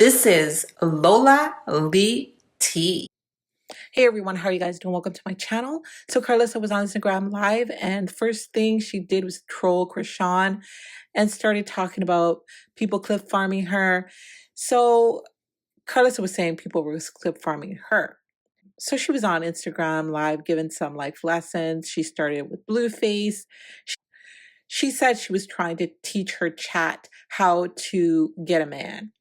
This is Lola Lee T. Hey everyone, how are you guys doing? Welcome to my channel. So KARLISSA was on Instagram Live, and first thing she did was troll Chrisean and started talking about people clip farming her. So KARLISSA was saying people were clip farming her. So she was on Instagram Live giving some life lessons. She started with Blueface. She said she was trying to teach her chat how to get a man.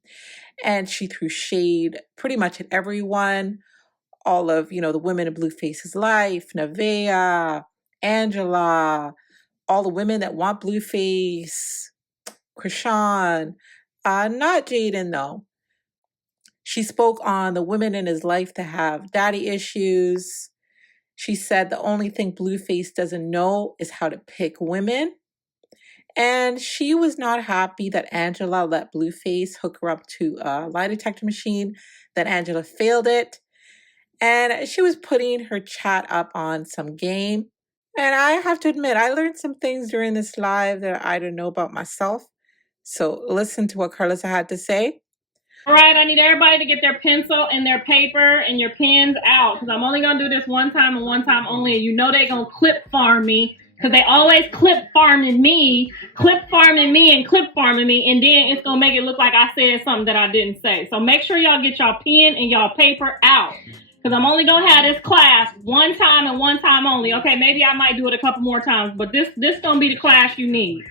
And she threw shade pretty much at everyone, all of, the women in Blueface's life, Neveah, Angela, all the women that want Blueface, Chrisean, not Jaden though. She spoke on the women in his life that have daddy issues. She said the only thing Blueface doesn't know is how to pick women. And she was not happy that Angela let Blueface hook her up to a lie detector machine, that Angela failed it. And she was putting her chat up on some game. And I have to admit, I learned some things during this live that I didn't know about myself. So listen to what KARLISSA had to say. All right, I need everybody to get their pencil and their paper and your pens out, because I'm only going to do this one time and one time only. And you know they're going to clip farm me, because they always clip farming me, and clip farming me, and then it's going to make it look like I said something that I didn't say. So make sure y'all get y'all pen and y'all paper out, because I'm only going to have this class one time and one time only. Okay, maybe I might do it a couple more times, but this going to be the class you need.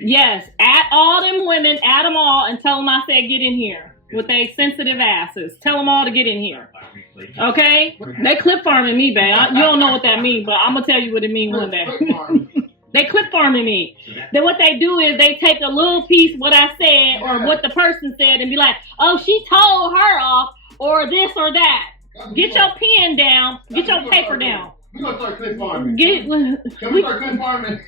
Yes, add all them women, add them all, and tell them I said get in here with they sensitive asses. Tell them all to get in here. Okay? They clip farming me, babe. You don't know what that means, but I'm going to tell you what it means one day. They clip farming me. Then what they do is they take a little piece what I said or what the person said and be like, oh, she told her off or this or that. Get your pen down. Get your paper down. We're going to start clip farming. Can we start clip farming?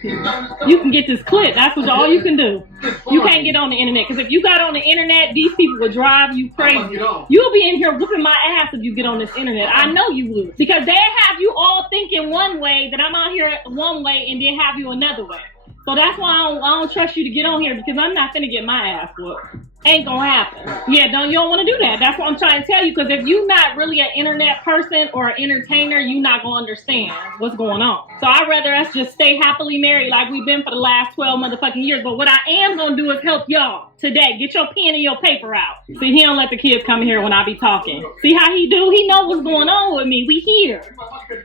You can get this clip. That's all you can do. You can't get on the internet. Because if you got on the internet, these people will drive you crazy. You'll be in here whooping my ass if you get on this internet. I know you will. Because they have you all thinking one way, that I'm out here one way, and then have you another way. So that's why I don't trust you to get on here, because I'm not finna get my ass whooped. Ain't gonna happen. Yeah, you don't want to do that. That's what I'm trying to tell you, because if you're not really an internet person or an entertainer, you're not gonna understand what's going on. So I'd rather us just stay happily married like we've been for the last 12 motherfucking years. But what I am gonna do is help y'all today. Get your pen and your paper out. See, he don't let the kids come here when I be talking. See how he do? He know what's going on with me. We here.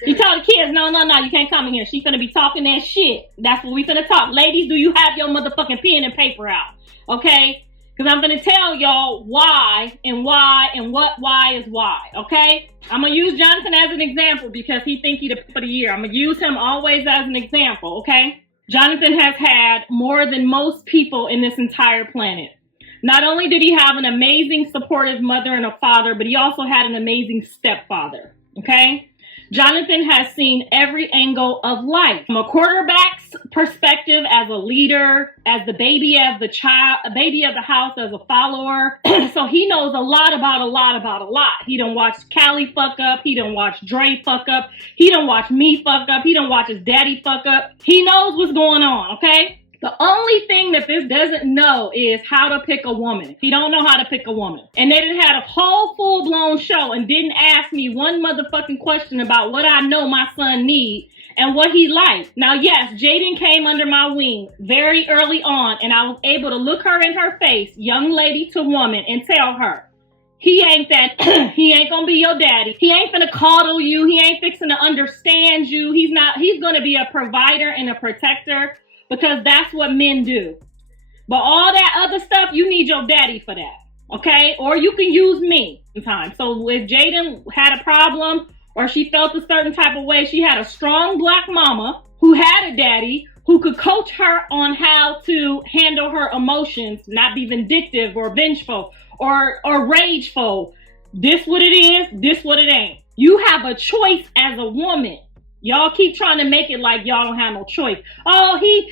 He told the kids, no, you can't come in here. She finna be talking that shit. That's what we finna talk. Ladies, do you have your motherfucking pen and paper out? Okay? Because I'm going to tell y'all why and what why is why, okay? I'm going to use Jonathan as an example because he think he the pick of the year. I'm going to use him always as an example, okay? Jonathan has had more than most people in this entire planet. Not only did he have an amazing supportive mother and a father, but he also had an amazing stepfather, okay? Jonathan has seen every angle of life, from a quarterback's perspective as a leader, as the baby of the child, a baby of the house as a follower. So he knows a lot about a lot. He done watched Callie fuck up. He done watched Dre fuck up. He done watched me fuck up. He done watched his daddy fuck up. He knows what's going on, okay? The only thing that this doesn't know is how to pick a woman. He don't know how to pick a woman. And they done had a whole full-blown show and didn't ask me one motherfucking question about what I know my son needs and what he likes. Now, yes, Jaden came under my wing very early on, and I was able to look her in her face, young lady to woman, and tell her, he ain't gonna be your daddy. He ain't finna coddle you. He ain't fixing to understand you. He's gonna be a provider and a protector, because that's what men do. But all that other stuff, you need your daddy for that, okay? Or you can use me sometimes. So if Jaden had a problem or she felt a certain type of way, she had a strong black mama who had a daddy who could coach her on how to handle her emotions, not be vindictive or vengeful or rageful. This what it is, this what it ain't. You have a choice as a woman. Y'all keep trying to make it like y'all don't have no choice. Oh, he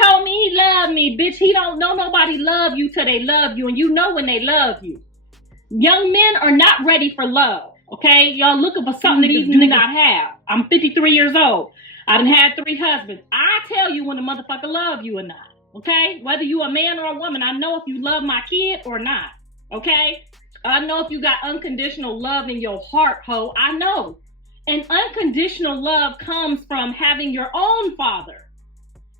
told me he loved me. Bitch, he don't know nobody love you till they love you. And you know when they love you. Young men are not ready for love. Okay? Y'all looking for something these do not have. I'm 53 years old. I done had 3 husbands. I tell you when a motherfucker love you or not. Okay? Whether you a man or a woman, I know if you love my kid or not. Okay? I know if you got unconditional love in your heart, ho. I know. And unconditional love comes from having your own father.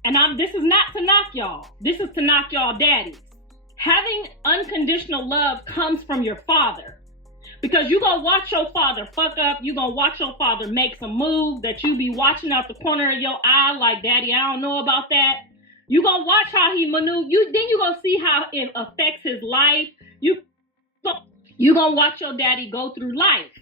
And this is not to knock y'all. This is to knock y'all daddies. Having unconditional love comes from your father. Because you gonna watch your father fuck up. You gonna watch your father make some move that you be watching out the corner of your eye like, Daddy, I don't know about that. You gonna watch how he maneuver. Then you gonna see how it affects his life. You gonna watch your daddy go through life.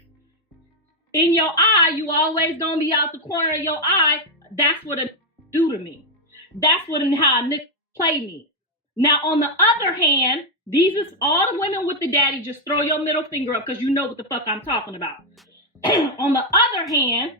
In your eye, you always gonna be out the corner of your eye. That's what it do to me. That's how a nigga play me. Now, on the other hand, these is all the women with the daddy. Just throw your middle finger up because you know what the fuck I'm talking about. On the other hand,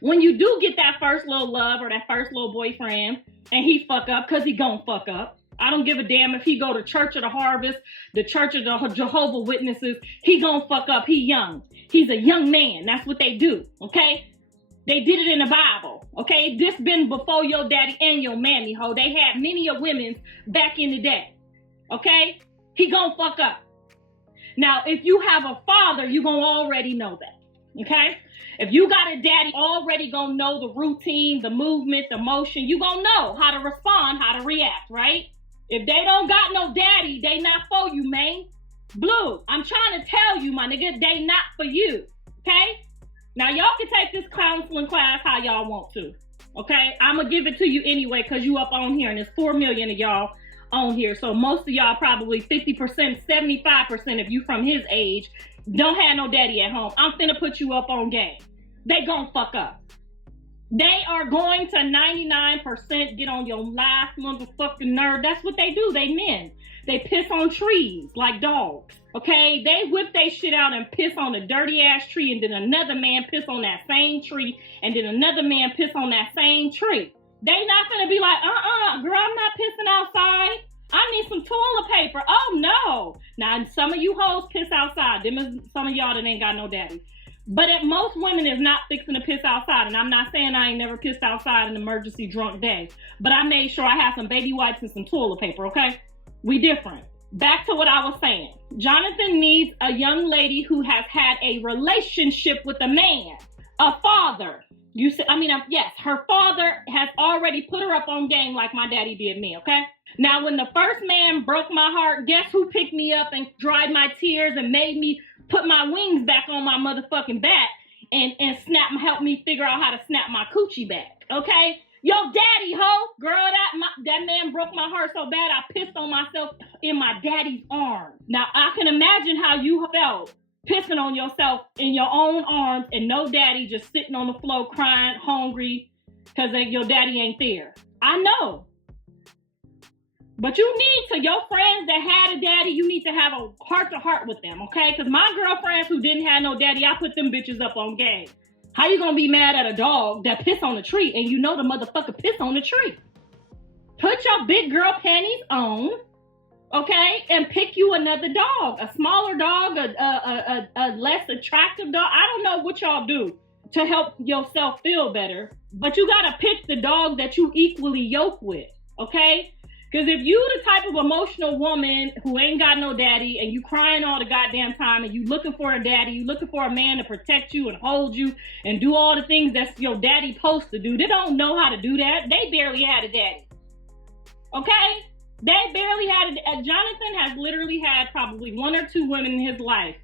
when you do get that first little love or that first little boyfriend and he fuck up, because he gonna fuck up. I don't give a damn if he go to Church of the Harvest, the Church of the Jehovah Witnesses. He gonna fuck up. He young. He's a young man. That's what they do, okay? They did it in the Bible, okay? This been before your daddy and your mammy, ho. They had many of women's back in the day, okay? He gonna fuck up. Now, if you have a father, you gonna already know that, okay? If you got a daddy, already gonna know the routine, the movement, the motion. You gonna know how to respond, how to react, right? If they don't got no daddy, they not for you, man. Blue, I'm trying to tell you, my nigga, they not for you, okay? Now, y'all can take this counseling class how y'all want to, okay? I'm going to give it to you anyway because you up on here, and there's 4 million of y'all on here. So most of y'all, probably 50%, 75% of you from his age, don't have no daddy at home. I'm finna put you up on game. They gonna fuck up. They are going to 99% get on your last motherfucking nerve. That's what they do. They men. They piss on trees like dogs. Okay? They whip they shit out and piss on a dirty ass tree, and then another man piss on that same tree, and then another man piss on that same tree. They not gonna be like, girl, I'm not pissing outside. I need some toilet paper. Oh no. Now some of you hoes piss outside. Them is some of y'all that ain't got no daddy. But most women is not fixing to piss outside. And I'm not saying I ain't never pissed outside an emergency drunk day. But I made sure I had some baby wipes and some toilet paper, okay? We different. Back to what I was saying. Jonathan needs a young lady who has had a relationship with a man. A father. Yes, her father has already put her up on game like my daddy did me, okay? Now, when the first man broke my heart, guess who picked me up and dried my tears and made me put my wings back on my motherfucking back and help me figure out how to snap my coochie back, okay? Yo, daddy, ho, girl, that man broke my heart so bad I pissed on myself in my daddy's arms. Now, I can imagine how you felt pissing on yourself in your own arms and no daddy, just sitting on the floor crying, hungry, because your daddy ain't there. I know. But you need to, your friends that had a daddy, you need to have a heart-to-heart with them, okay? Because my girlfriends who didn't have no daddy, I put them bitches up on game. How you gonna be mad at a dog that piss on a tree and you know the motherfucker piss on the tree? Put your big girl panties on, okay? And pick you another dog, a smaller dog, a less attractive dog. I don't know what y'all do to help yourself feel better, but you gotta pick the dog that you equally yoke with, okay? Because if you the type of emotional woman who ain't got no daddy and you crying all the goddamn time and you looking for a daddy, you looking for a man to protect you and hold you and do all the things that's your daddy supposed to do, they don't know how to do that. They barely had a daddy. Okay? They barely had Jonathan has literally had probably 1 or 2 women in his life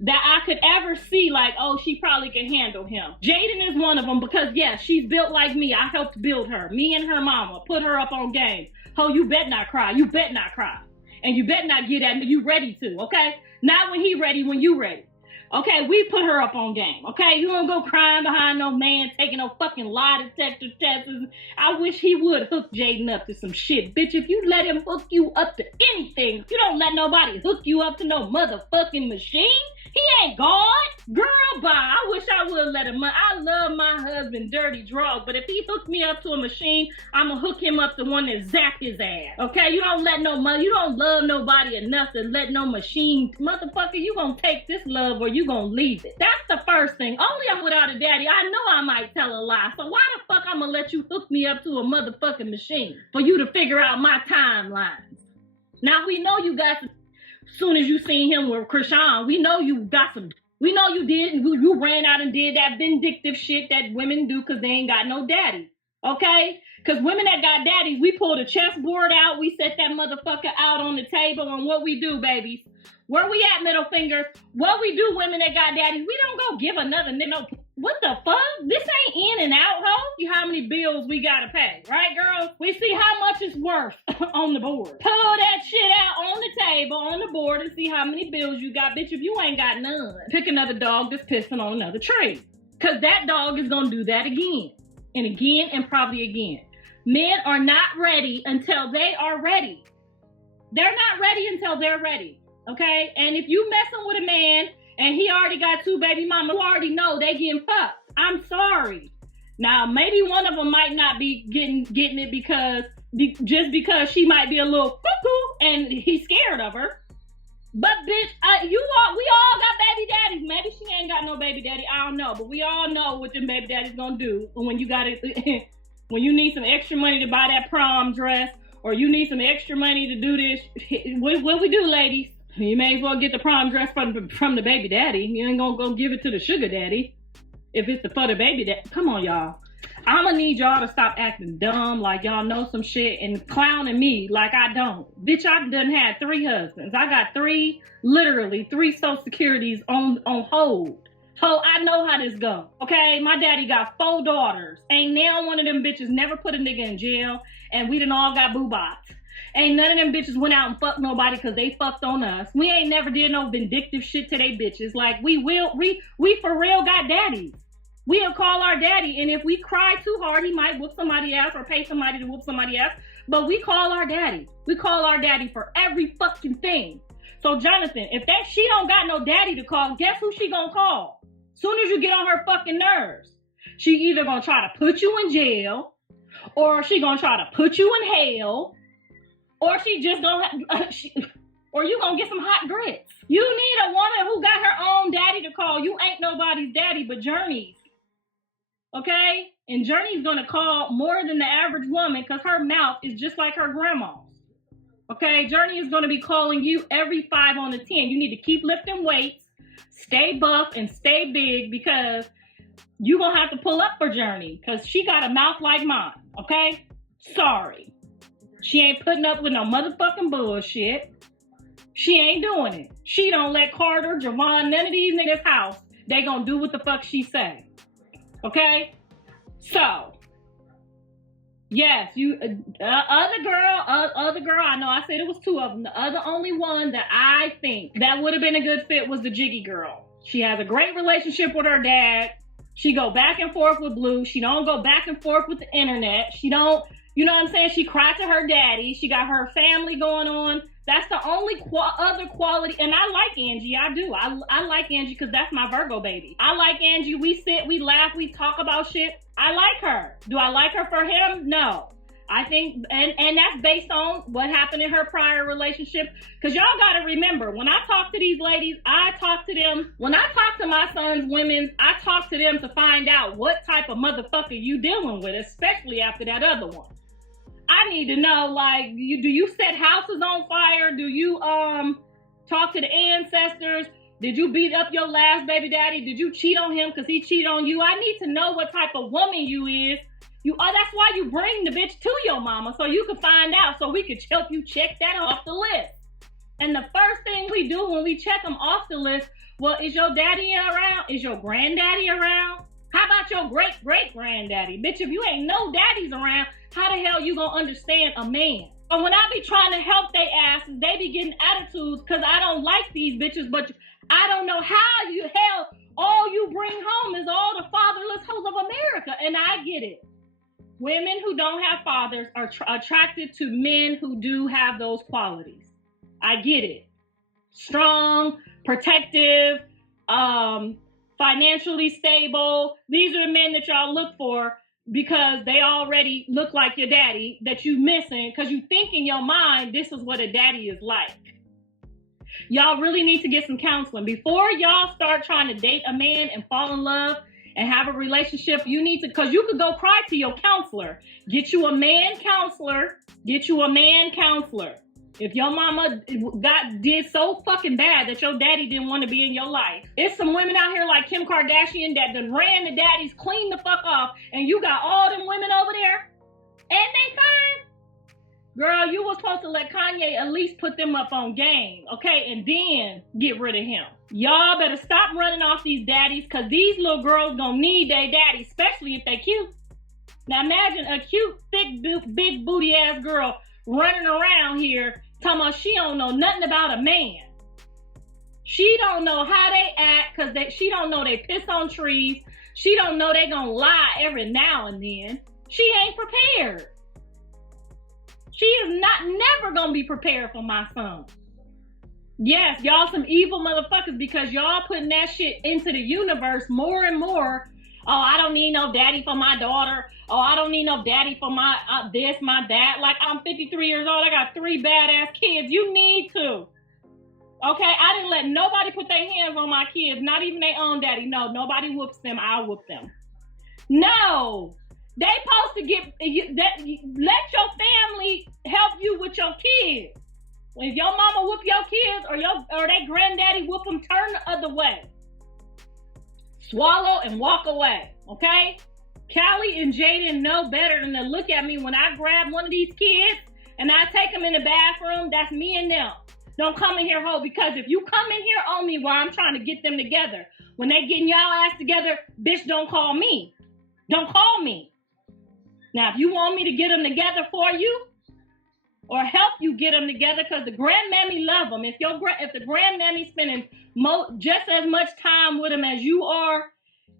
that I could ever see like, oh, she probably could handle him. Jaden is one of them because, yes, she's built like me. I helped build her. Me and her mama put her up on game. Oh, you bet not cry. You bet not cry. And you bet not get at me. You ready to, okay? Not when he ready, when you ready. Okay, we put her up on game, okay? You don't go crying behind no man, taking no fucking lie detector tests. I wish he would hook Jaden up to some shit. Bitch, if you let him hook you up to anything, you don't let nobody hook you up to no motherfucking machine. He ain't God. Girl, bye. I wish I would let him. I love my husband, dirty draws, but if he hooked me up to a machine, I'm going to hook him up to one that zap his ass. Okay? You don't let no mother, you don't love nobody enough to let no machine. Motherfucker, you going to take this love or you going to leave it. That's the first thing. Only I'm without a daddy. I know I might tell a lie. So why the fuck I'm going to let you hook me up to a motherfucking machine for you to figure out my timeline? Now we know you got to. Soon as you seen him with Chrisean, we know you got some. We know you did. You ran out and did that vindictive shit that women do because they ain't got no daddy. Okay? Because women that got daddies, we pull the chessboard out. We set that motherfucker out on the table. And what we do, babies? Where we at, middle fingers? What we do, women that got daddies? We don't go give another nigga. What the fuck? This ain't in and out, ho. See how many bills we gotta pay, right, girls? We see how much it's worth on the board. Pull that shit out on the table, on the board, and see how many bills you got. Bitch, if you ain't got none, pick another dog that's pissing on another tree. Because that dog is gonna do that again, and again, and probably again. Men are not ready until they are ready. They're not ready until they're ready, okay? And if you messing with a man, and he already got 2 baby mamas, you already know they getting fucked. I'm sorry. Now, maybe one of them might not be getting it because she might be a little cuckoo and he's scared of her. But bitch, we all got baby daddies. Maybe she ain't got no baby daddy. I don't know. But we all know what them baby daddies gonna do when you got it. When you need some extra money to buy that prom dress, or you need some extra money to do this. What we do, ladies? You may as well get the prom dress from the baby daddy. You ain't gonna go give it to the sugar daddy if it's for the baby daddy. Come on, y'all. I'm gonna need y'all to stop acting dumb like y'all know some shit and clowning me like I don't. Bitch, I done had 3 husbands. I got literally 3 Social Securities on hold. So I know how this go, okay? My daddy got 4 daughters. Ain't now one of them bitches never put a nigga in jail, and we done all got boo-bots. Ain't none of them bitches went out and fucked nobody because they fucked on us. We ain't never did no vindictive shit to they bitches. Like, we for real got daddies. We'll call our daddy, and if we cry too hard, he might whoop somebody else or pay somebody to whoop somebody else. But we call our daddy. We call our daddy for every fucking thing. So, Jonathan, if she don't got no daddy to call, guess who she gonna call? Soon as you get on her fucking nerves, she either gonna try to put you in jail, or she gonna try to put you in hell, or she just gonna, or you gonna get some hot grits. You need a woman who got her own daddy to call. You ain't nobody's daddy but Journey's. Okay? And Journey's gonna call more than the average woman because her mouth is just like her grandma's. Okay? Journey is gonna be calling you every 5 on the 10. You need to keep lifting weights, stay buff, and stay big because you gonna have to pull up for Journey because she got a mouth like mine. Okay? Sorry. She ain't putting up with no motherfucking bullshit. She ain't doing it. She don't let Carter, Javon, none of these niggas house. They gonna do what the fuck she say. Okay? So, yes, you, other girl, I know I said it was 2 of them. The only one that I think that would have been a good fit was the Jiggy girl. She has a great relationship with her dad. She go back and forth with Blue. She don't go back and forth with the internet. She don't, you know what I'm saying? She cried to her daddy. She got her family going on. That's the only other quality. And I like Angie. I do. I like Angie because that's my Virgo baby. I like Angie. We sit, we laugh, we talk about shit. I like her. Do I like her for him? No. I think, and that's based on what happened in her prior relationship. Because y'all got to remember, when I talk to these ladies, I talk to them. When I talk to my son's women, I talk to them to find out what type of motherfucker you dealing with, especially after that other one. I need to know, like, do you set houses on fire? Do you talk to the ancestors? Did you beat up your last baby daddy? Did you cheat on him because he cheated on you? I need to know what type of woman you is. That's why you bring the bitch to your mama, so you can find out, so we could help you check that off the list. And the first thing we do when we check them off the list, well, is your daddy around? Is your granddaddy around? How about your great-great-granddaddy? Bitch, if you ain't no daddies around, how the hell you gonna understand a man? But when I be trying to help they asses, they be getting attitudes because I don't like these bitches, but I don't know how you hell all you bring home is all the fatherless hoes of America. And I get it. Women who don't have fathers are attracted to men who do have those qualities. I get it. Strong, protective, financially stable. These are the men that y'all look for because they already look like your daddy that you missing because you think in your mind this is what a daddy is like. Y'all really need to get some counseling. Before y'all start trying to date a man and fall in love and have a relationship, you need to, because you could go cry to your counselor. Get you a man counselor. Get you a man counselor. If your mama did so fucking bad that your daddy didn't want to be in your life. It's some women out here like Kim Kardashian that done ran the daddies clean the fuck off, and you got all them women over there, and they fine. Girl, you was supposed to let Kanye at least put them up on game, okay? And then get rid of him. Y'all better stop running off these daddies, because these little girls gonna need their daddy, especially if they cute. Now imagine a cute, thick, big booty ass girl running around here talking about she don't know nothing about a man. She don't know how they act, because she don't know they piss on trees. She don't know they gonna lie every now and then. She ain't prepared. She is never gonna be prepared for my son. Yes, y'all some evil motherfuckers, because y'all putting that shit into the universe more and more. Oh, I don't need no daddy for my daughter. Oh, I don't need no daddy for my this, my that. Like, I'm 53 years old. I got 3 badass kids. You need to. Okay, I didn't let nobody put their hands on my kids, not even their own daddy. No, nobody whoops them. I'll whoop them. No. They supposed to let your family help you with your kids. If your mama whoop your kids or they granddaddy whoop them, turn the other way. Swallow and walk away, okay? Callie and Jaden know better than to look at me when I grab one of these kids and I take them in the bathroom. That's me and them. Don't come in here, because if you come in here on me while I'm trying to get them together, when they getting y'all ass together, bitch, don't call me. Don't call me. Now, if you want me to get them together for you or help you get them together, because the grandmammy love them. If the grandmammy spending just as much time with them as you are,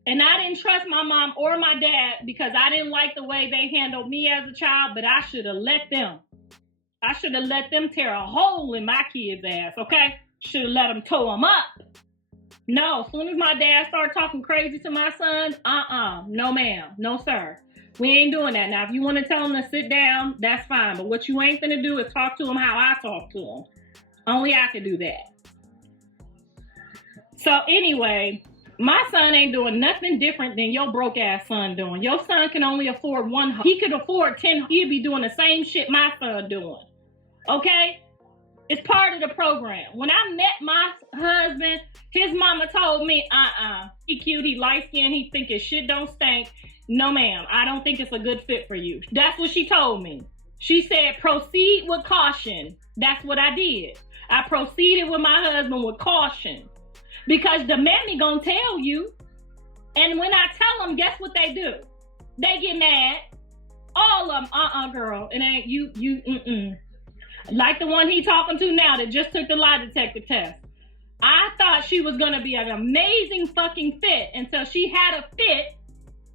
and I didn't trust my mom or my dad because I didn't like the way they handled me as a child, but I should have let them. I should have let them tear a hole in my kid's ass, okay? Should have let them tow them up. No, as soon as my dad started talking crazy to my son, no ma'am, no sir. We ain't doing that. Now, if you want to tell them to sit down, that's fine. But what you ain't finna do is talk to them how I talk to them. Only I can do that. So anyway, my son ain't doing nothing different than your broke ass son doing. Your son can only afford one. He could afford 10. He'd be doing the same shit my son doing. Okay? It's part of the program. When I met my husband, his mama told me, he cute, he light skinned, he think his shit don't stink. No, ma'am, I don't think it's a good fit for you. That's what she told me. She said, proceed with caution. That's what I did. I proceeded with my husband with caution. Because the mammy gonna tell you. And when I tell them, guess what they do? They get mad. All of them, girl, it ain't you. Like the one he talking to now that just took the lie detector test. I thought she was gonna be an amazing fucking fit until she had a fit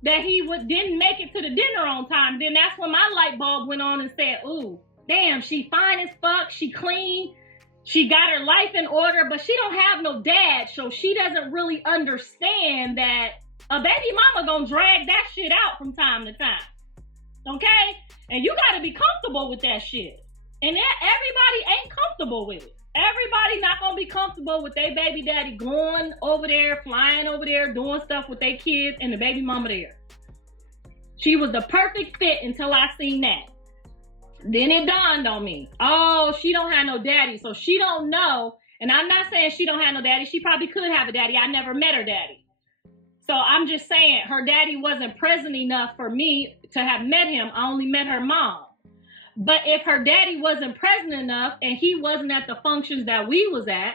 that he didn't make it to the dinner on time. Then that's when my light bulb went on and said, ooh, damn, she fine as fuck, she clean, she got her life in order, but she don't have no dad, so she doesn't really understand that a baby mama gonna drag that shit out from time to time, okay? And you gotta be comfortable with that shit. And everybody ain't comfortable with it. Everybody not gonna be comfortable with their baby daddy going over there, flying over there, doing stuff with their kids and the baby mama there. She was the perfect fit until I seen that. Then it dawned on me. Oh, she don't have no daddy, so she don't know. And I'm not saying she don't have no daddy. She probably could have a daddy. I never met her daddy. So I'm just saying her daddy wasn't present enough for me to have met him. I only met her mom. But if her daddy wasn't present enough and he wasn't at the functions that we was at,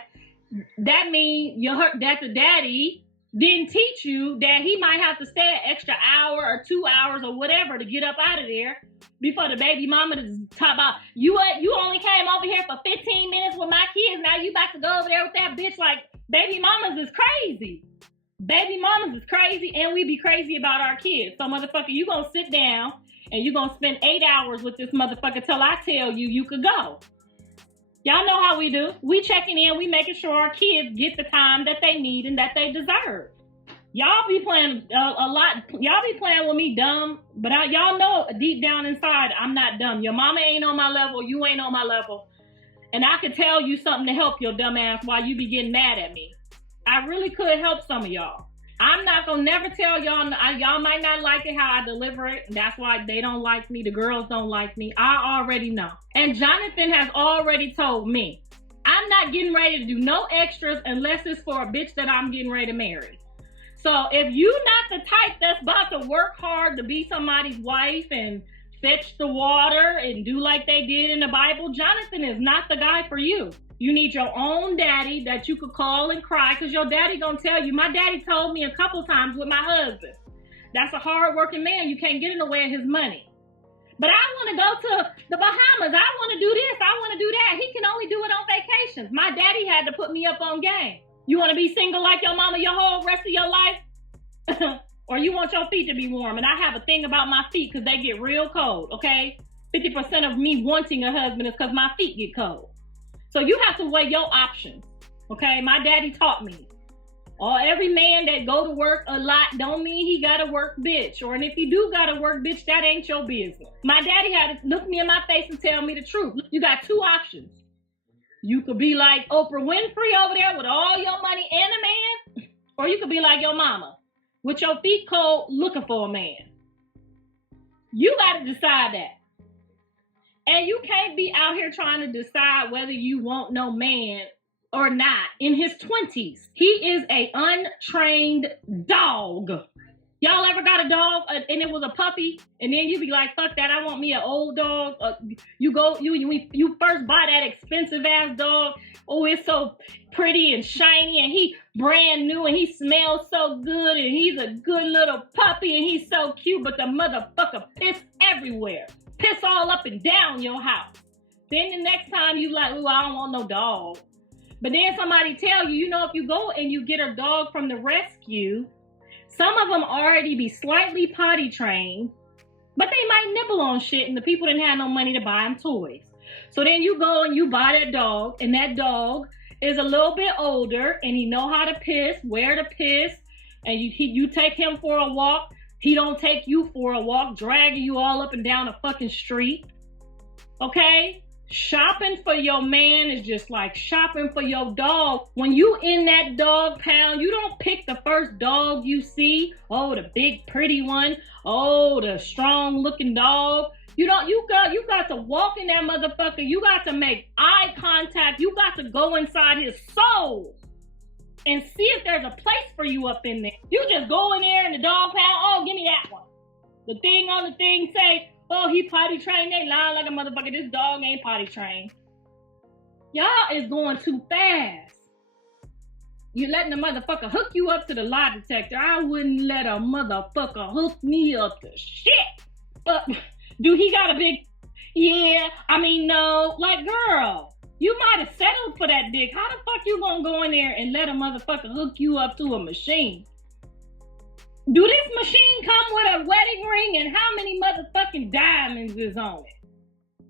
that means that the daddy didn't teach you that he might have to stay an extra hour or 2 hours or whatever to get up out of there before the baby mama to talk about, you only came over here for 15 minutes with my kids. Now you about to go over there with that bitch. Like, baby mamas is crazy. Baby mamas is crazy, and we be crazy about our kids. So motherfucker, you gonna sit down and you gonna spend 8 hours with this motherfucker till I tell you could go. Y'all know how we do. We checking in, we making sure our kids get the time that they need and that they deserve. Y'all be playing a lot. Y'all be playing with me dumb, but y'all know deep down inside, I'm not dumb. Your mama ain't on my level, you ain't on my level. And I could tell you something to help your dumb ass while you be getting mad at me. I really could help some of y'all. I'm not gonna never tell y'all. Y'all might not like it how I deliver it. That's why they don't like me. The girls don't like me. I already know. And Jonathan has already told me, I'm not getting ready to do no extras unless it's for a bitch that I'm getting ready to marry. So if you not the type that's about to work hard to be somebody's wife and fetch the water and do like they did in the Bible, Jonathan is not the guy for you. You need your own daddy that you could call and cry, because your daddy gonna tell you. My daddy told me a couple times with my husband, that's a hard-working man. You can't get in the way of his money. But I want to go to the Bahamas. I want to do this. I want to do that. He can only do it on vacations. My daddy had to put me up on game. You want to be single like your mama your whole rest of your life? Or you want your feet to be warm? And I have a thing about my feet because they get real cold, okay? 50% of me wanting a husband is because my feet get cold. So you have to weigh your options, okay? My daddy taught me. Or every man that go to work a lot don't mean he gotta work, bitch. Or and if he do gotta work, bitch, that ain't your business. My daddy had to look me in my face and tell me the truth. You got two options. You could be like Oprah Winfrey over there with all your money and a man, or you could be like your mama with your feet cold looking for a man. You gotta decide that. And you can't be out here trying to decide whether you want no man or not in his 20s. He is a untrained dog. Y'all ever got a dog and it was a puppy, and then you be like, fuck that, I want me an old dog. You first buy that expensive ass dog. Oh, it's so pretty and shiny, and he brand new, and he smells so good, and he's a good little puppy, and he's so cute, but the motherfucker piss everywhere. Piss all up and down your house. Then the next time you like, ooh, I don't want no dog. But then somebody tell you, if you go and you get a dog from the rescue, some of them already be slightly potty trained, but they might nibble on shit, and the people didn't have no money to buy them toys. So then you go and you buy that dog, and that dog is a little bit older, and he know how to piss, where to piss, and you take him for a walk. He don't take you for a walk, dragging you all up and down the fucking street. Okay? Shopping for your man is just like shopping for your dog. When you in that dog pound, you don't pick the first dog you see. Oh, the big pretty one. Oh, the strong looking dog. You got to walk in that motherfucker. You got to make eye contact. You got to go inside his soul and see if there's a place for you up in there. You just go in there in the dog pound. Oh, give me that one. The thing on the thing say, oh, he potty trained. They lie like a motherfucker. This dog ain't potty trained. Y'all is going too fast. You letting the motherfucker hook you up to the lie detector. I wouldn't let a motherfucker hook me up to shit. Do he got a big... Yeah, I mean, no. Like, girl, you might have settled for that dick. How the fuck you gonna go in there and let a motherfucker hook you up to a machine? Do this machine come with a wedding ring, and how many motherfucking diamonds is on it?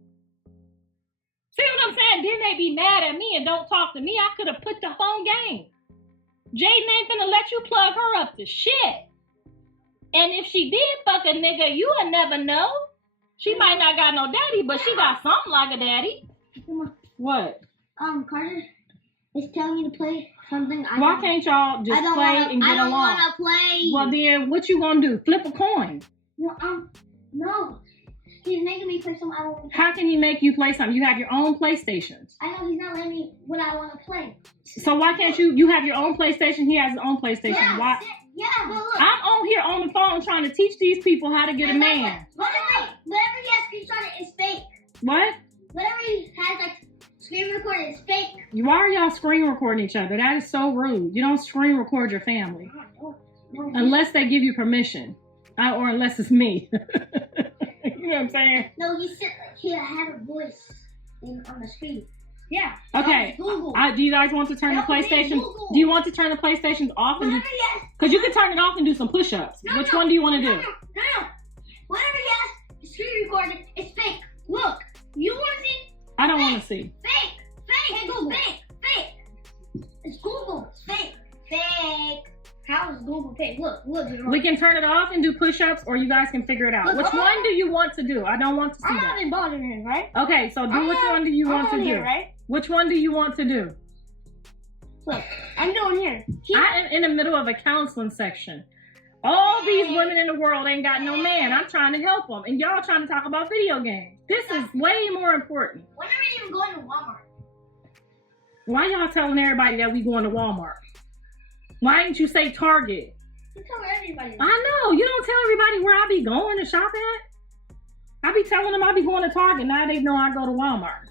See what I'm saying? Then they be mad at me and don't talk to me. I could have put the phone game. Jaden ain't finna let you plug her up to shit. And if she did fuck a nigga, you would never know. She might not got no daddy, but she got something like a daddy. What? Carter is telling me to play something. Why can't y'all just play and get along? I don't want to play. Well, then what you gonna do? Flip a coin? No. He's making me play something I don't want to play. How can he make you play something? You have your own PlayStations. I know he's not letting me what I want to play. So why can't you have your own PlayStation? He has his own PlayStation. Yeah, why? Yeah, but look. I'm on here on the phone trying to teach these people how to get a man. Whatever he has screenshot is fake. What? Whatever he has screen recorded is fake. Why are y'all screen recording each other? That is so rude. You don't screen record your family. No, unless they give you permission. Or unless it's me. You know what I'm saying? No, he said he had a voice on the screen. Yeah. Okay. Do you guys want to turn the PlayStation? Do you want to turn the PlayStations off? Because you can turn it off and do some push-ups. Which one do you want to do? No. Whatever he has, the screen recorded, it's fake. Look. You want to see? I don't want to see. Fake. Hey, Google. Fake. It's Google. Fake. How is Google fake? Look. We can turn it off and do push-ups, or you guys can figure it out. Which one do you want to do? I don't want to see that. I'm not even bothering, right? Okay, so do which one do you want to do? Right? Which one do you want to do? Look, I'm doing here. I'm in the middle of a counseling section. All these women in the world ain't got no man. I'm trying to help them. And y'all trying to talk about video games. This is way more important. When are we even going to Walmart? Why y'all telling everybody that we going to Walmart? Why didn't you say Target? You tell everybody. I know. You don't tell everybody where I be going to shop at. I be telling them I be going to Target. Now they know I go to Walmart.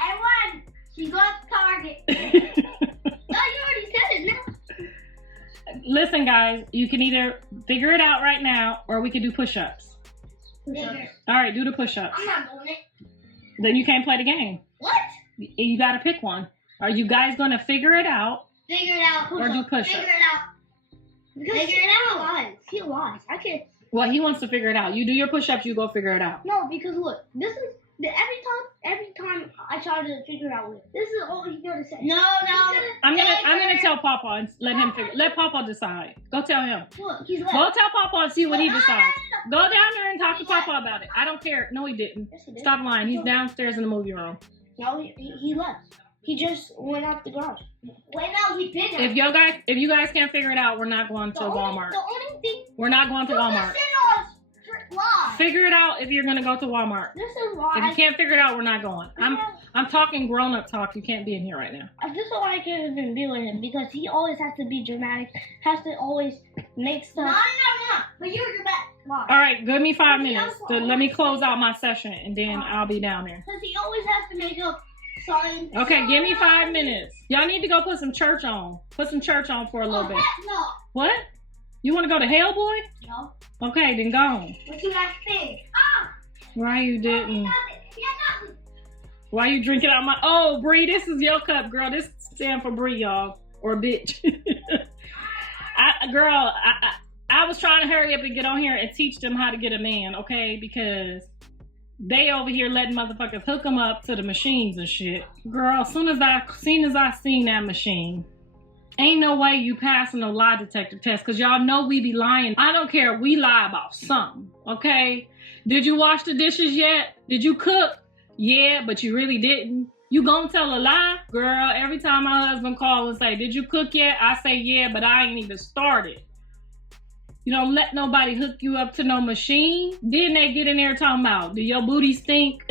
Everyone, she goes to Target. No, you already said it now. Listen, guys, you can either figure it out right now or we can do push-ups. Bigger. All right, do the push-ups. I'm not doing it. Then you can't play the game. What? You got to pick one. Are you guys going to figure it out? Figure it out. Or do push-ups? Figure it out. Figure it out. He lies. I can't. Well, he wants to figure it out. You do your push-ups, you go figure it out. No, because look, this is every time I try to figure out this is all he's gonna say. No. I'm gonna tell Papa and let him figure. Let Papa decide. Go tell him. Look, he's left. Go tell Papa and see what he No. decides. Go down there and talk to Papa about it. I don't care. No, he didn't. Yes, he did. Stop lying. He's downstairs in the movie room. No, he left. He just went out the garage. Wait, no, he didn't. If you guys can't figure it out, we're not going to Walmart. The only thing. We're not going to Walmart. Lie. Figure it out if you're gonna go to Walmart. This is why. If you can't figure it out, we're not going. I'm talking grown-up talk. You can't be in here right now. This is why I can't even be with him, because he always has to be dramatic, has to always make stuff. No. But you're dramatic. Why? All right, give me 5 minutes. Let me close out my session, and then I'll be down there. Because he always has to make up something. Okay, give me 5 minutes. Y'all need to go put some church on. Put some church on for a little bit. No. What? You want to go to hell, boy? No. Okay, then go. But you got big. Why you didn't? Nothing. Why you drinking out my... Oh, Bree, this is your cup, girl. This stand for Bree, y'all. Or bitch. I was trying to hurry up and get on here and teach them how to get a man, okay? Because they over here letting motherfuckers hook them up to the machines and shit. Girl, as soon as I seen that machine, ain't no way you passing a lie detector test, because y'all know we be lying. I don't care. We lie about something, okay? Did you wash the dishes yet? Did you cook? Yeah, but you really didn't. You gonna tell a lie? Girl, every time my husband call and say, did you cook yet? I say, yeah, but I ain't even started. You don't let nobody hook you up to no machine. Then they get in there talking about, do your booty stink?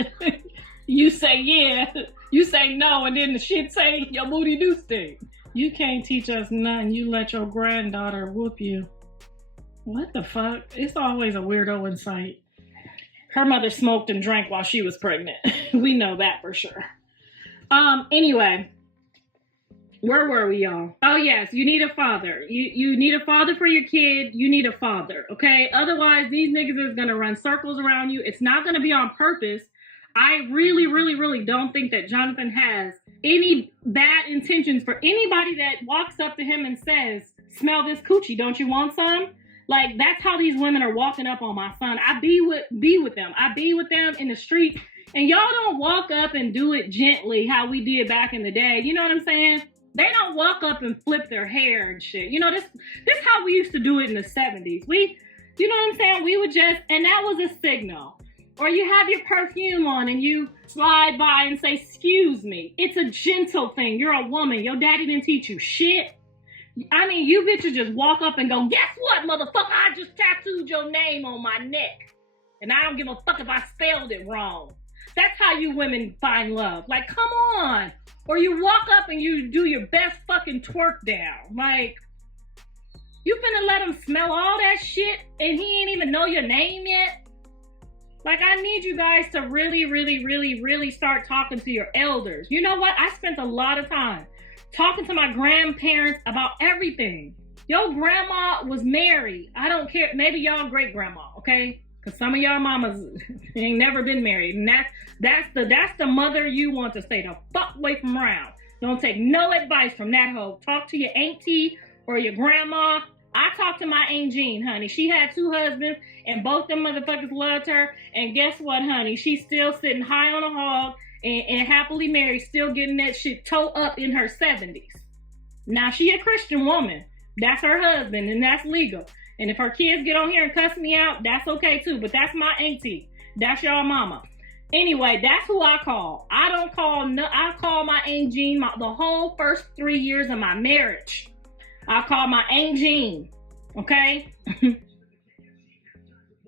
You say, yeah. You say no, and then the shit say, your booty do stink. You can't teach us nothing. You let your granddaughter whoop you. What the fuck? It's always a weirdo in sight. Her mother smoked and drank while she was pregnant. We know that for sure. Anyway, where were we, y'all? Oh yes, you need a father. You need a father for your kid. You need a father, okay? Otherwise, these niggas is gonna run circles around you. It's not gonna be on purpose. I really don't think that Jonathan has any bad intentions for anybody that walks up to him and says, smell this coochie, don't you want some? Like, that's how these women are walking up on my son. I be with them. I be with them in the streets. And y'all don't walk up and do it gently how we did back in the day. You know what I'm saying? They don't walk up and flip their hair and shit. You know, this how we used to do it in the 70s. You know what I'm saying? We would just, and that was a signal. Or you have your perfume on and you slide by and say, excuse me. It's a gentle thing. You're a woman. Your daddy didn't teach you shit. I mean, you bitches just walk up and go, guess what, motherfucker? I just tattooed your name on my neck. And I don't give a fuck if I spelled it wrong. That's how you women find love. Like, come on. Or you walk up and you do your best fucking twerk down. Like, you finna let him smell all that shit and he ain't even know your name yet? Like, I need you guys to really start talking to your elders. You know what? I spent a lot of time talking to my grandparents about everything. Your grandma was married. I don't care. Maybe y'all great grandma, okay? Because some of y'all mamas ain't never been married. And that's the mother you want to stay the fuck away from around. Don't take no advice from that hoe. Talk to your auntie or your grandma. I talked to my Aunt Jean, honey. She had 2 husbands, and both them motherfuckers loved her. And guess what, honey? She's still sitting high on a hog and happily married, still getting that shit toe up in her 70s. Now, she a Christian woman. That's her husband, and that's legal. And if her kids get on here and cuss me out, that's okay, too. But that's my auntie. That's y'all mama. Anyway, that's who I call. I don't call, no, I call my Aunt Jean the whole first 3 years of my marriage. I call my Aunt Jean, okay?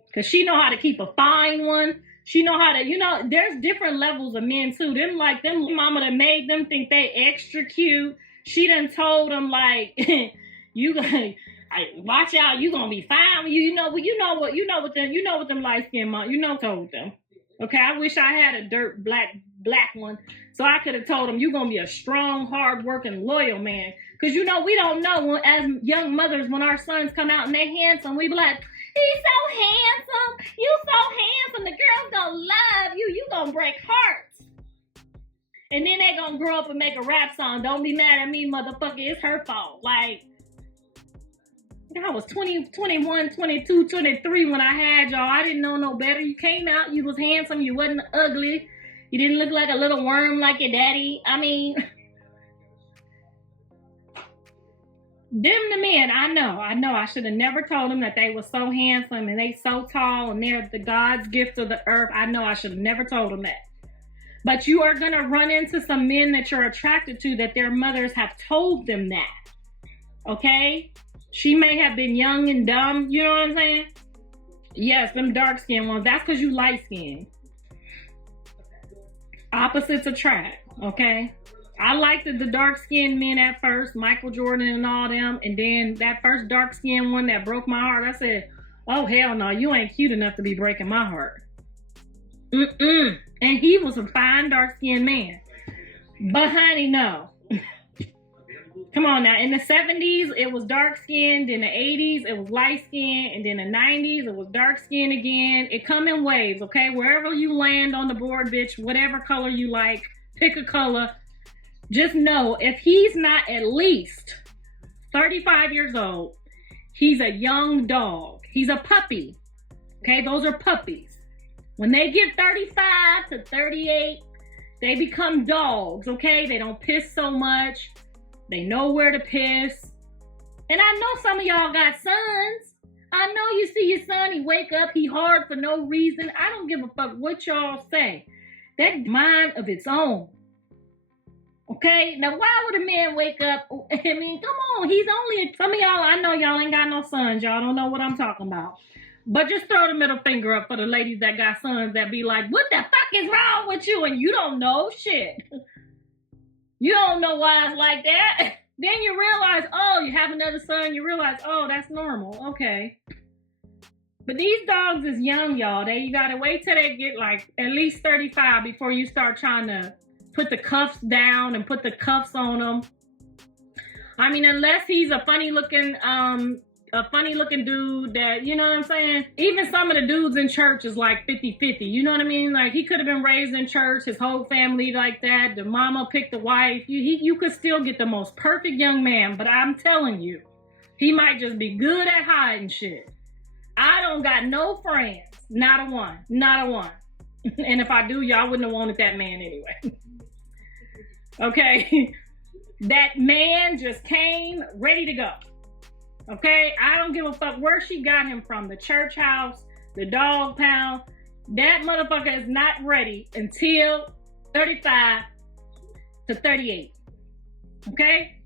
Because she know how to keep a fine one. She know how to, you know, there's different levels of men too. Them mama that made them think they extra cute. She done told them like, you gonna watch out, you gonna be fine. You know what them light skinned mom, told them. Okay, I wish I had a dirt black one, so I could have told him, you're going to be a strong, hard-working, loyal man. Because, we don't know, as young mothers, when our sons come out and they're handsome, we be like, he's so handsome, you so handsome, the girl's going to love you, you going to break hearts. And then they going to grow up and make a rap song, don't be mad at me, motherfucker, it's her fault. Like, I was 20, 21, 22, 23 when I had y'all. I didn't know no better. You came out, you was handsome, you wasn't ugly. You didn't look like a little worm like your daddy. I mean, them the men, I know. I should have never told them that they were so handsome and they so tall and they're the God's gift of the earth. I know I should have never told them that. But you are going to run into some men that you're attracted to that their mothers have told them that. Okay? She may have been young and dumb, you know what I'm saying? Yes, them dark-skinned ones. That's because you light-skinned. Opposites attract, okay? I liked the dark-skinned men at first, Michael Jordan and all them, and then that first dark-skinned one that broke my heart, I said, oh, hell no, you ain't cute enough to be breaking my heart. And he was a fine dark-skinned man. But honey, no. Come on now, in the 70s, it was dark-skinned, in the 80s, it was light-skinned, and then the 90s, it was dark-skinned again. It come in waves, okay? Wherever you land on the board, bitch, whatever color you like, pick a color. Just know, if he's not at least 35 years old, he's a young dog. He's a puppy, okay? Those are puppies. When they get 35 to 38, they become dogs, okay? They don't piss so much. They know where to piss. And I know some of y'all got sons. I know you see your son, he wake up, he hard for no reason. I don't give a fuck what y'all say. That mind of its own. Okay? Now, why would a man wake up? I mean, come on. He's only, some of y'all, I know y'all ain't got no sons. Y'all don't know what I'm talking about. But just throw the middle finger up for the ladies that got sons that be like, what the fuck is wrong with you? And you don't know shit. You don't know why it's like that. Then you realize, oh, you have another son. You realize, oh, that's normal. Okay. But these dogs is young, y'all. You got to wait till they get like at least 35 before you start trying to put the cuffs down and put the cuffs on them. I mean, unless he's a funny looking dude that, you know what I'm saying? Even some of the dudes in church is like 50-50. You know what I mean? Like, he could have been raised in church, his whole family like that. The mama picked the wife. You could still get the most perfect young man, but I'm telling you, he might just be good at hiding shit. I don't got no friends. Not a one. Not a one. And if I do, y'all wouldn't have wanted that man anyway. Okay? That man just came ready to go. Okay, I don't give a fuck where she got him from. The church house, the dog pound. That motherfucker is not ready until 35 to 38. Okay?